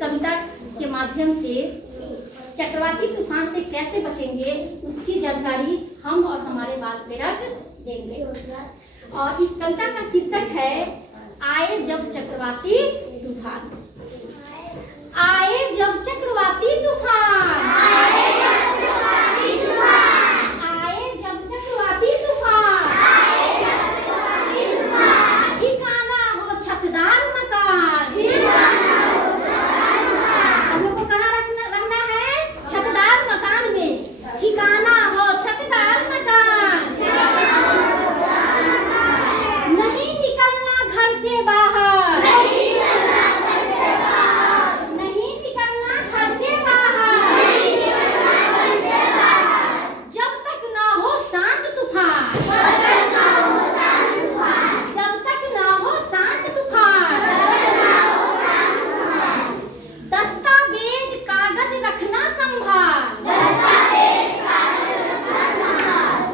कविता के माध्यम से चक्रवाती तूफान से कैसे बचेंगे उसकी जानकारी हम और हमारे बाल प्रेरक देंगे। और इस कविता का शीर्षक है आए जब चक्रवाती तूफान। आए जब चक्रवाती तूफान, आए जब चक्रवाती तूफान, आए जब चक्रवाती तूफान, आए जब चक्रवाती तूफान, ठिकाना हो छतदार मकान, ठिकाना हो छतदार मकान। हम लोग को कहाँ रहना है? छतदार मकान में। ठिकाना हो छतदार मकान, नहीं निकलना घर से बाहर, नहीं निकलना घर से बाहर, नहीं निकलना घर से बाहर, नहीं निकलना घर से बाहर, जब तक ना हो शांत तूफान, जब तक ना हो शांत तूफान, जब तक ना हो शांत तूफान, जब तक ना हो शांत तूफान, दस्तावेज कागज रखना संभाल, दस्तावेज कागज रखना संभाल,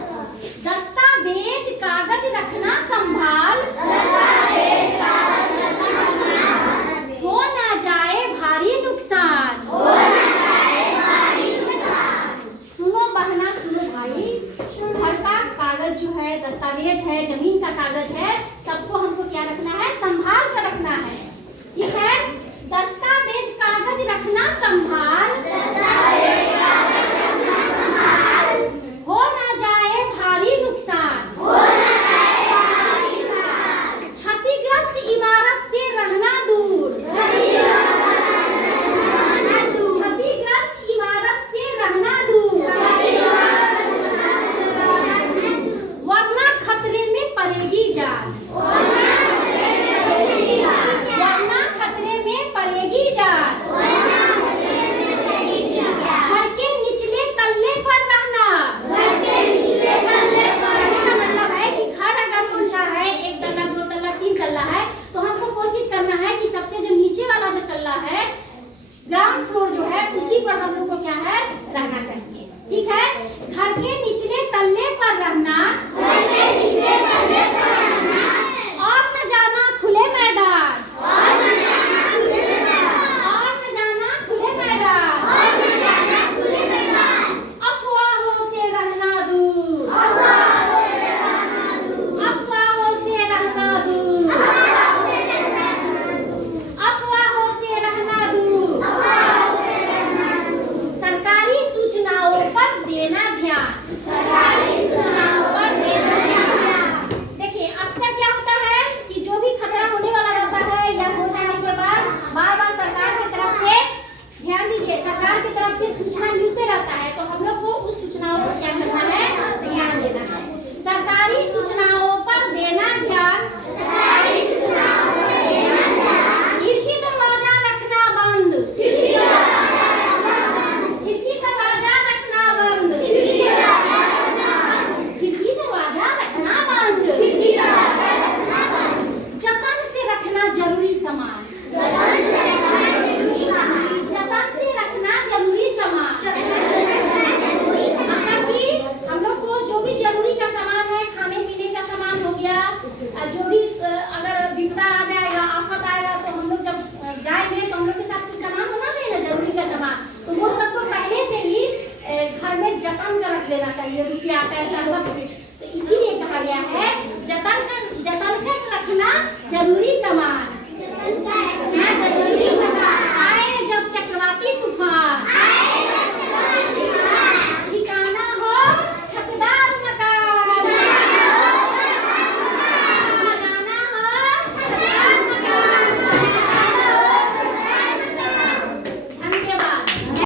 दस्तावेज कागज रखना संभाल, दस्तावेज कागज रखना संभाल, हो ना जाए भारी नुकसान, हो ना जाए भारी नुकसान। सुनो बहना सुनो भाई, घर का कागज जो है, दस्तावेज है, जमीन का कागज है, सबको हमको क्या रखना है? संभाल कर रखना है। ठीक है? दस्तावेज कागज रखना संभाल, दस्तावेज कागज रखना संभाल, हो ना जाए भारी नुकसान, हो ना जाए भारी नुकसान, क्षतिग्रस्त इमारत से रहना दूर, क्षतिग्रस्त इमारत से रहना दूर, वरना खतरे में पड़ेगी जान, वरना खतरे में पड़ेगी जान, घर के निचले तल्ले पर रहना, घर के निचले तल्ले पर रहने का मतलब है कि घर अगर ऊंचा है, 1 तल्ला 2 तल्ला 3 तल्ला है, तो हमको कोशिश करना है कि सबसे जो नीचे वाला जो तल्ला है, ग्राउंड फ्लोर जो है, उसी पर हम लोग को क्या है? रहना चाहिए। ठीक है? घर के निचले तल्ले पर रहना, घर के निचले तल्ले पर रहना, और न जाना खुले मैदान, और न जाना खुले मैदान, और न जाना खुले मैदान, और न जाना खुले मैदान, अफवाहों से रहना दूर, अफवाहों से रहना दूर, अफवाहों से रहना दूर, अफवाहों से रहना दूर, अफवाहों से रहना दूर, अफवाहों से रहना दूर, सरकारी सूचनाओं पर देना ध्यान, सरकारी सूचनाओं पर देना ध्यान। देखिए अक्सर क्या होता है कि जो भी खतरा होने वाला होता है या हो जाने के बाद बार बार सरकार की तरफ से, ध्यान दीजिए, सरकार की तरफ से सूचना मिलते रहता है, तो हम लोग को उस सूचनाओं पर क्या करना है? ध्यान देना है। सरकारी सूचनाओं पर देना ध्यान, सरकारी सूचनाओं पर देना ध्यान, खिड़की दरवाजा रखना बंद, खिड़की दरवाजा रखना बंद, खिड़की दरवाजा रखना बंद, खिड़की दरवाजा रखना बंद, खिड़की दरवाजा रखना बंद, खिड़की दरवाजा रखना बंद, जतन से रखना जरूरी सामान, जतन से रखना जरूरी सामान, जतन से रखना जरूरी सामान, जतन से रखना जरूरी सामान। मतलब कि हम लोग को जो भी जरूरी का सामान है, खाने पीने का सामान हो गया, जो भी अगर विपदा आ जाएगा, आफत आएगा, तो हम लोग जब जाएंगे तो हम लोग के साथ कुछ सामान होना चाहिए ना, जरूरी का सामान, तो वो सबको पहले से ही घर में जतन कर रख लेना चाहिए। रुपया पैसा सब